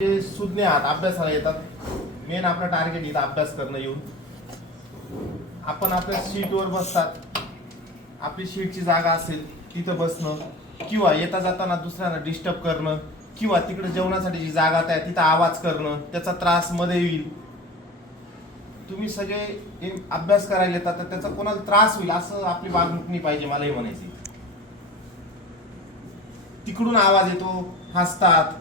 जे सुज्ञ आहात अभ्यासाला येतात, मेन आपलं टार्गेट इथं अभ्यास करणं. येऊन आपण आपल्या सीटवर बसतात, आपली सीटची जागा असेल तिथं बसणं, किंवा येता जाताना दुसऱ्यांना डिस्टर्ब करणं, किंवा तिकडे जेवणासाठी जी जागा आहे तिथं आवाज करणं, त्याचा त्रास मध्ये येईल. तुम्ही सगळे अभ्यास करायला येतात तर त्याचा कोणाला त्रास होईल असं आपली वागणूक नाही पाहिजे. मलाही म्हणायची, तिकडून आवाज येतो, हसतात,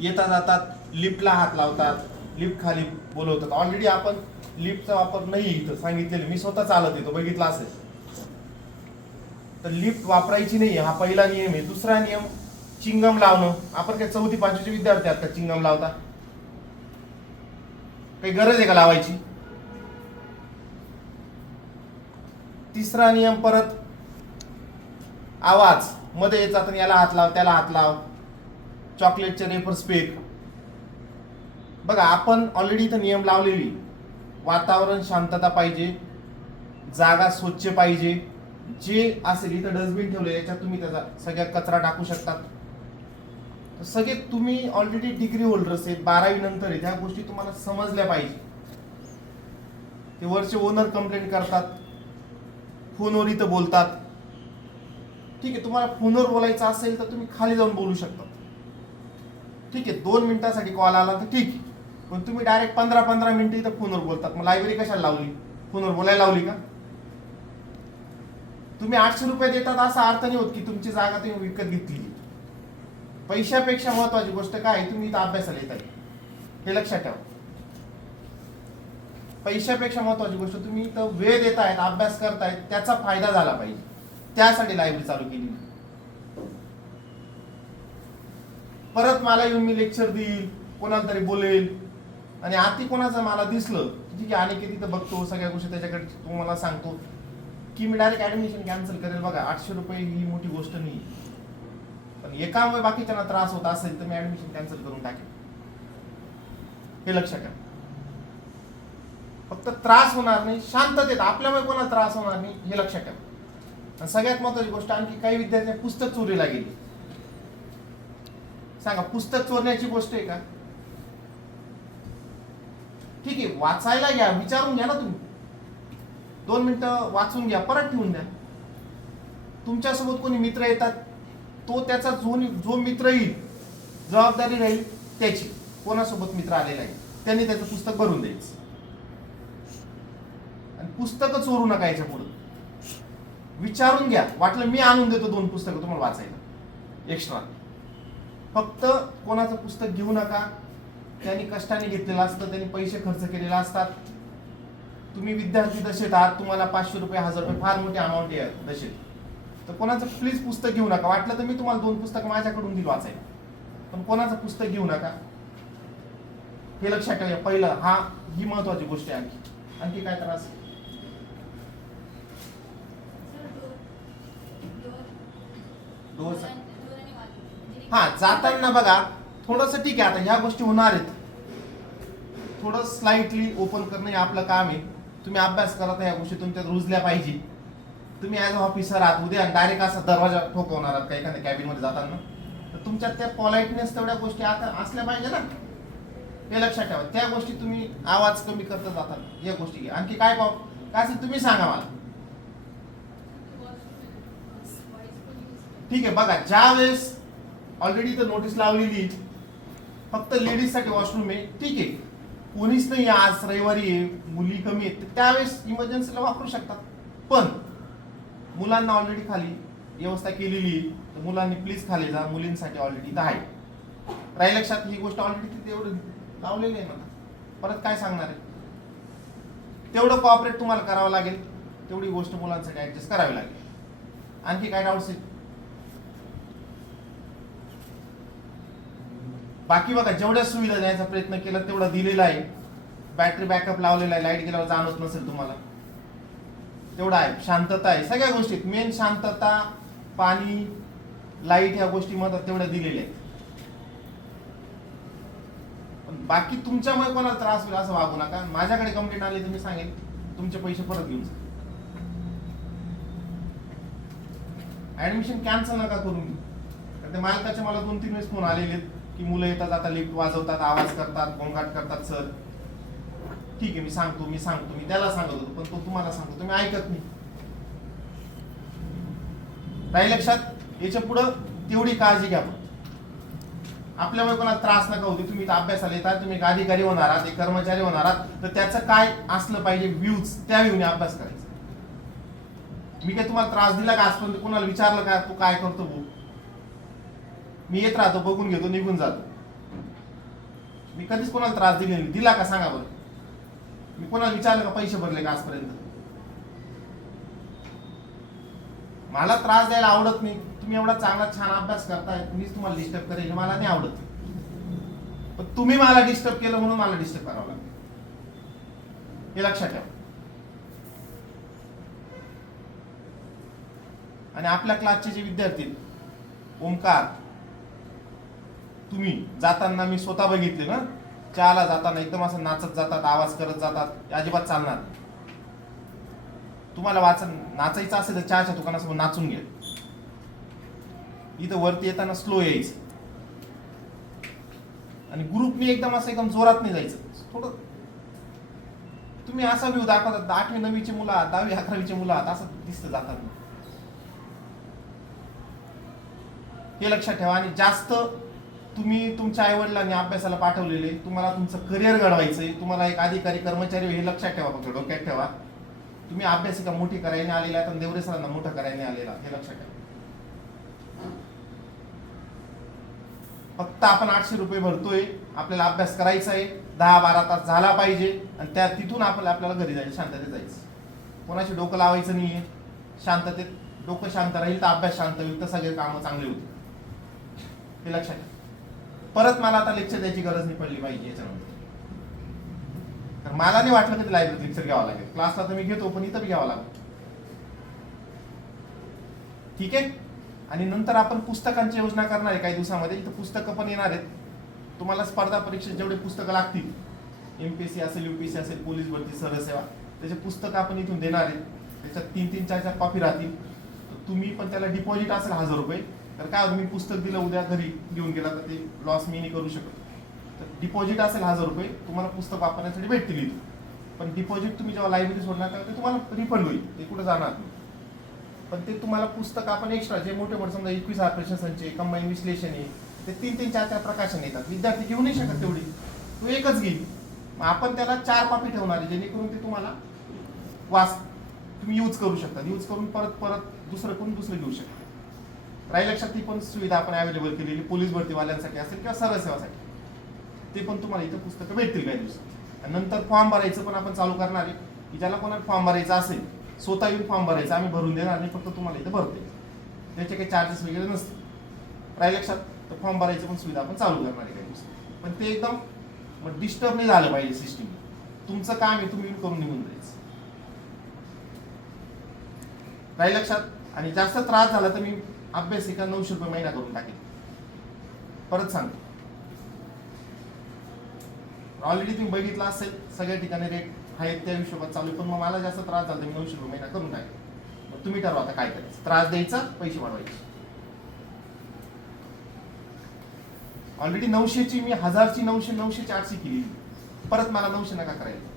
येता जातात लिफ्टला हात लावतात, लिफ्ट खाली बोलवतात. ऑलरेडी आपण लिफ्टचा वापर नाही इथं सांगितलेलं, मी स्वतः चालत येतो, बघितला असेल. तर लिफ्ट वापरायची नाही, हा पहिला नियम आहे. दुसरा नियम, चिंगम लावणं. आपण काय 4थी 5वीचे विद्यार्थी आहात का चिंगम लावता? काही गरज आहे का लावायची? तिसरा नियम परत आवाज मध्ये येत जाताना याला हात लाव, त्याला हात लाव, चॉकलेटचे रेफर्स फेक. बघा, आपण ऑलरेडी इथं नियम लावलेली. वातावरण शांतता पाहिजे, जागा स्वच्छ पाहिजे. जे असेल इथं डस्टबिन ठेवले, याच्यात तुम्ही त्याचा सगळ्या कचरा टाकू शकतात. सगळे तुम्ही ऑलरेडी डिग्री होल्डर्स आहेत, 12वी नंतर आहे, त्या गोष्टी तुम्हाला समजल्या पाहिजे. ते वरचे ओनर कंप्लेंट करतात, फोनवर इथं बोलतात. ठीक आहे, तुम्हाला फोनवर बोलायचं असेल तर तुम्ही खाली जाऊन बोलू शकता. ठीक आहे, 2 मिनिटासाठी कॉल आला तर ठीक आहे, पण तुम्ही डायरेक्ट 15-15 मिनिटं इथं फोनवर बोलतात. मग लायब्ररी कशाला लावली? फोनवर बोलायला लावली का? तुम्ही 800 रुपये देतात असा अर्थ नाही होत की तुमची जागा तुम्ही विकत घेतली. पैशापेक्षा महत्वाची गोष्ट काय आहे, तुम्ही इथं अभ्यासाला येत आहे, हे लक्षात ठेवा. पैशापेक्षा महत्वाची गोष्ट तुम्ही इथं वेळ देतायत, अभ्यास करतायत, त्याचा फायदा झाला पाहिजे. त्यासाठी लायब्ररी चालू केली. परत मला येऊन मी लेक्चर देईल, कोणाला तरी बोलेल, आणि आती कोणाचं मला दिसलं ठीक आहे, आणि तिथं बघतो सगळ्या गोष्टी त्याच्याकडे तुम्हाला सांगतो की मी डायरेक्ट ऍडमिशन कॅन्सल करेल. बघा, 800 रुपये ही मोठी गोष्ट नाही, पण एकामुळे बाकीच्यांना त्रास होत असेल तर मी ऍडमिशन कॅन्सल करून टाकेल, हे लक्षात ठेवा. फक्त त्रास होणार नाही, शांततेत आपल्यामुळे कोणाला त्रास होणार नाही, हे लक्षात ठेवा. आणि सगळ्यात महत्वाची गोष्ट, आणखी काही विद्यार्थी पुस्तक चोरीला गेली. सांगा, पुस्तक चोरण्याची गोष्ट आहे का? ठीक आहे, वाचायला घ्या, विचारून घ्या ना तुम्ही, 2 मिनिटं वाचून घ्या, परत ठेवून द्या. तुमच्यासोबत कोणी मित्र येतात, तो त्याचा जो मित्र येईल जबाबदारी राहील त्याची. कोणासोबत मित्र आलेला आहे त्यांनी त्याचं पुस्तक भरून द्यायचं. आणि पुस्तकं चोरू नका. याच्या पुढे विचारून घ्या, वाटलं मी आणून देतो 2 पुस्तकं तुम्हाला वाचायला एक्स्ट्रा. फक्त कोणाचं पुस्तक घेऊ नका. त्यांनी कष्टाने घेतलेलं असतं, त्यांनी पैसे खर्च केलेले असतात. तुम्ही विद्यार्थी दशेत आहात, तुम्हाला 500 रुपये 1000 रुपये फार मोठी अमाऊंट आहे दशेत, तर कोणाचं प्लीज पुस्तक घेऊ नका. वाटलं तर मी तुम्हाला 2 पुस्तक माझ्याकडून दिली वाचायला, पण कोणाचं पुस्तक घेऊ नका, हे लक्षात ठेवा. पहिलं ही महत्वाची गोष्ट आहे. आणखी काय त्रास? जाताना बघा थोडंसं ठीक आहे, आता ह्या गोष्टी होणार आहेत, थोडं स्लाइटली ओपन करणं हे आपलं काम आहे. तुम्ही अभ्यास करत ह्या गोष्टी तुमच्यात रुजल्या पाहिजे. तुम्ही ॲज अ ऑफिसर आहात, उद्या डायरेक्ट असा दरवाजा ठोकवणार आहात का एखाद्या कॅबिन मध्ये जाताना, तर तुमच्यात त्या पॉलाइटनेस तेवढ्या गोष्टी आता असल्या पाहिजे ना, हे लक्षात ठेवा. त्या गोष्टी तुम्ही आवाज कमी करता जाताना, या गोष्टी घ्या. आणखी काय काय असेल तुम्ही सांगा मला. ठीक आहे, बघा, ज्या वेळेस ऑलरेडी तर नोटीस लावलेली फक्त लेडीज साठी वॉशरूम आहे, ठीक आहे, कोणीच नाही आज रविवारी आहे, मुली कमी आहेत, त्यावेळेस इमर्जन्सीला वापरू शकतात. पण मुलांना ऑलरेडी खाली व्यवस्था केलेली आहे, तर मुलांनी प्लीज खाली जा, मुलींसाठी ऑलरेडी इथं आहे. राहील लक्षात, ही गोष्ट ऑलरेडी तिथे एवढं लावलेली आहे मला, परत काय सांगणार आहे. तेवढं कॉपरेट तुम्हाला करावं लागेल, तेवढी गोष्ट मुलांसाठी ऍडजस्ट करावी लागेल. आणखी काय डाऊट्स आहेत? बाकी बघा, जेवढ्या सुविधा द्यायचा प्रयत्न केला तेवढा दिलेला आहे. बॅटरी बॅकअप लावलेला आहे, लाईट गेल्यावर जाणवत नसेल तुम्हाला, तेवढा आहे. शांतता आहे सगळ्या गोष्टीत, मेन शांतता, पाणी, लाईट, ह्या गोष्टी मध्ये तेवढ्या दिलेल्या आहेत. पण बाकी तुमच्यामुळे कोणाला त्रास होईल असं वागू नका. माझ्याकडे कंप्लेंट आली तर मी सांगेन तुमचे पैसे परत घेऊन जा. ऍडमिशन कॅन्सल नका करून. ते मालकाचे मला 2-3 वेळेस फोन आलेले, की मुलं येतात आता लिफ्ट वाजवतात, आवाज करतात, गोंगाट करतात. सर ठीक आहे, मी सांगतो मी त्याला सांगत होतो, पण तो तुम्हाला सांगतो, तुम्ही ऐकत नाही. राहील लक्षात? याच्या पुढं तेवढी काळजी घ्या. आपल्यामुळे कोणाला त्रास नका होते. तुम्ही अभ्यासाला येतात, तुम्ही एक अधिकारी होणार आहात, एक कर्मचारी होणार आहात, तर त्याचं काय असलं पाहिजे व्ह्यूज, त्या व्ह्यूने अभ्यास करायचा. मी काय तुम्हाला त्रास दिला का आजपर्यंत? कोणाला विचारलं का तू काय करतो भाऊ? मी येत राहतो, बघून घेतो, निघून जातो. मी कधीच कोणाला त्रास दिला का सांगा बरं? मी कोणाला विचारलं का पैसे भरले का आजपर्यंत? मला त्रास द्यायला आवडत नाही. तुम्ही एवढा चांगला छान अभ्यास करताय, मीच तुम्हाला डिस्टर्ब करेल मला नाही आवडत. पण तुम्ही मला डिस्टर्ब केलं म्हणून मला डिस्टर्ब करावं लागेल, हे लक्षात ठेवा. आणि आपल्या क्लासचे जे विद्यार्थी, ओमकार, तुम्ही जाताना मी स्वतः बघितले ना, चहाला जाताना एकदम असं नाचत जातात, आवाज करत जातात, अजिबात चालणार. तुम्हाला नाचायचं असेल तर चहाच्या दुकानासमोर नाचून घ्या. इथं वरती येताना स्लो यायचं आणि ग्रुपने एकदम जोरात नाही जायचं. थोडं तुम्ही असा व्ह्यू दाखवतात, 8वी 9वीची मुलं आहात, 10वी 11वीची मुलं आहात, असं दिसतं जाताना. हे लक्षात ठेवा. आणि जास्त तुम्ही तुमच्या आईवडिलांनी अभ्यासाला पाठवलेले, तुम्हाला तुमचं करिअर घडवायचंय, तुम्हाला एक अधिकारी कर्मचारी, हे लक्षात ठेवा. फक्त डोक्यात ठेवा, तुम्ही अभ्यासिका मोठी करायला आलेला, तर देवरे सरांना मोठं करायला आलेला, हे लक्षात ठेवा. फक्त आपण 800 रुपये भरतोय, आपल्याला अभ्यास करायचा आहे, 10-12 तास झाला पाहिजे, आणि त्या तिथून आपल्याला घरी जायचं, शांततेत जायचं. कोणाशी डोकं लावायचं नाहीये. शांततेत डोकं शांत राहील तर अभ्यास शांत होईल, तर सगळे कामं चांगली होतील, हे लक्षात ठेवा. परत मला आता लेक्चर द्यायची गरज नाही पडली पाहिजे याच्यामध्ये. तर मला नाही वाटलं की लायब्ररीत लेक्चर घ्यावं लागेल. क्लासला तर मी घेतो, पण इथं बी घ्यावं लागेल. ठीक आहे. आणि नंतर आपण पुस्तकांची योजना करणार आहे काही दिवसामध्ये. इथं पुस्तकं पण येणार आहेत. तुम्हाला स्पर्धा परीक्षेत जेवढे पुस्तकं लागतील, MPSC असेल, UPSC असेल, पोलीस भरती, सरसेवा, त्याचे पुस्तकं आपण इथून देणार आहेत. त्याच्यात 3-3, 4-4 कॉपी राहतील. तुम्ही पण त्याला डिपॉझिट असेल 1000 रुपये. तर काय मी पुस्तक दिलं, उद्या घरी घेऊन गेला तर ते लॉस मी नाही करू शकत. तर डिपॉझिट असेल 1000 रुपये, तुम्हाला पुस्तक वापरण्यासाठी भेटतील इथून. पण डिपॉझिट तुम्ही जेव्हा लायब्ररी सोडणार तर ते तुम्हाला रिफंड होईल, ते कुठं जाणार नाही. पण ते तुम्हाला पुस्तक आपण एक्स्ट्रा जे मोठे समजा 21 प्रश्नसंच, कंबाईन विश्लेषण आहे, ते 3-3, 4-4 प्रकाशन येतात. विद्यार्थी घेऊ नाही शकत तेवढी, तो एकच घेईल. मग आपण त्याला 4 कॉपी ठेवणार आहे, जेणेकरून ते तुम्हाला तुम्ही यूज करू शकता. यूज करून परत दुसरं घेऊ शकता. राहील लक्षात? ती पण सुविधा आपण अवेलेबल केलेली पोलीस भरतीवाल्यांसाठी असेल किंवा सरसेवासाठी. ते पण तुम्हाला इथं पुस्तकं भेटतील काही दिवसात. नंतर फॉर्म भरायचं पण आपण चालू करणार आहे, की ज्याला कोणाला फॉर्म भरायचा असेल स्वतः येऊन फॉर्म भरायचा, आम्ही भरून देणार नाही, फक्त तुम्हाला इथं भरते, त्याचे काही चार्जेस वगैरे नसते. राहील लक्षात? तर फॉर्म भरायची पण सुविधा आपण चालू करणार आहे काही दिवसात. पण ते एकदम डिस्टर्ब नाही झालं पाहिजे सिस्टीम. तुमचं काम आहे, तुम्ही करून निघून जायचं. राहील लक्षात? आणि जास्त त्रास झाला तर मी अभ्यासिका 900 रुपये महिना करून टाकेल. परत सांगतो, ऑलरेडी तुम्ही बघितलं असेल सगळ्या ठिकाणी रेट आहेत त्या हिशोबात चालू आहे. पण मग मला जास्त त्रास झाला तर मी 900 रुपये महिना करून टाकेल. मग तुम्ही ठरवा आता काय करायचं, त्रास द्यायचा, पैसे वाढवायचे. ऑलरेडी 900ची मी 1000ची 900, 900ची 800 केली. परत मला 900 नका करायला.